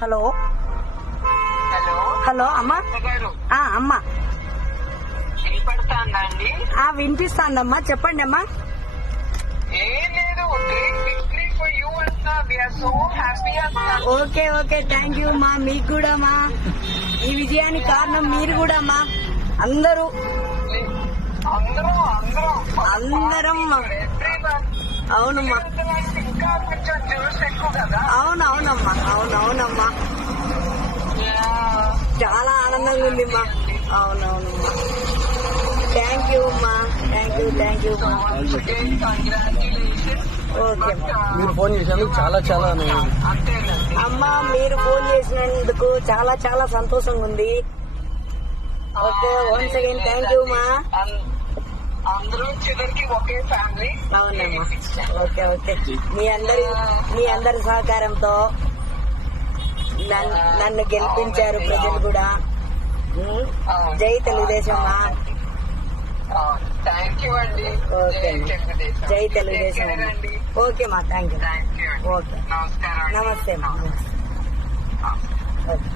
Hello hello hello అమ్మా. గారు అమ్మా వినపడుతుందండి? వినిపిస్తాందమ్మా, చెప్పండి అమ్మా. ఏం లేదు, గ్రేట్ విక్టరీ ఫర్ యూ అంతా. వి ఆర్ సో హ్యాపీ అంతా. ఓకే ఓకే, థ్యాంక్ యూ మా. మీకు కూడా మా, ఈ విజయానికి కారణం మీరు కూడా మా. అందరూ అందరం అవునమ్మా, ఇంకా కొంచెం జ్యూస్ ఎక్కువ కదా. అవునవునమ్మా, అవునవునమ్మా, చాలా ఆనందంగా ఉంది మా. అవునవునమ్మా, థ్యాంక్ యూ అమ్మా, థ్యాంక్ యూ మా. ఓకే మీరు ఫోన్ చేసినందుకు చాలా చాలా అమ్మా, మీరు ఫోన్ చేసినందుకు చాలా చాలా సంతోషంగా ఉంది. Okay, once again thank you మా. అందరూ చివరికి ఒకే ఫ్యామిలీ. అవునమ్మా, ఓకే ఓకే. మీ అందరి సహకారంతో నన్ను గెలిపించారు ప్రజలు కూడా. జై తెలుగుదేశం మా. థ్యాంక్ యూ అండి. ఓకే, జై తెలుగుదేశం. ఓకే మా, థ్యాంక్ యూ. ఓకే, నమస్కారం. నమస్తే మా. ఓకే.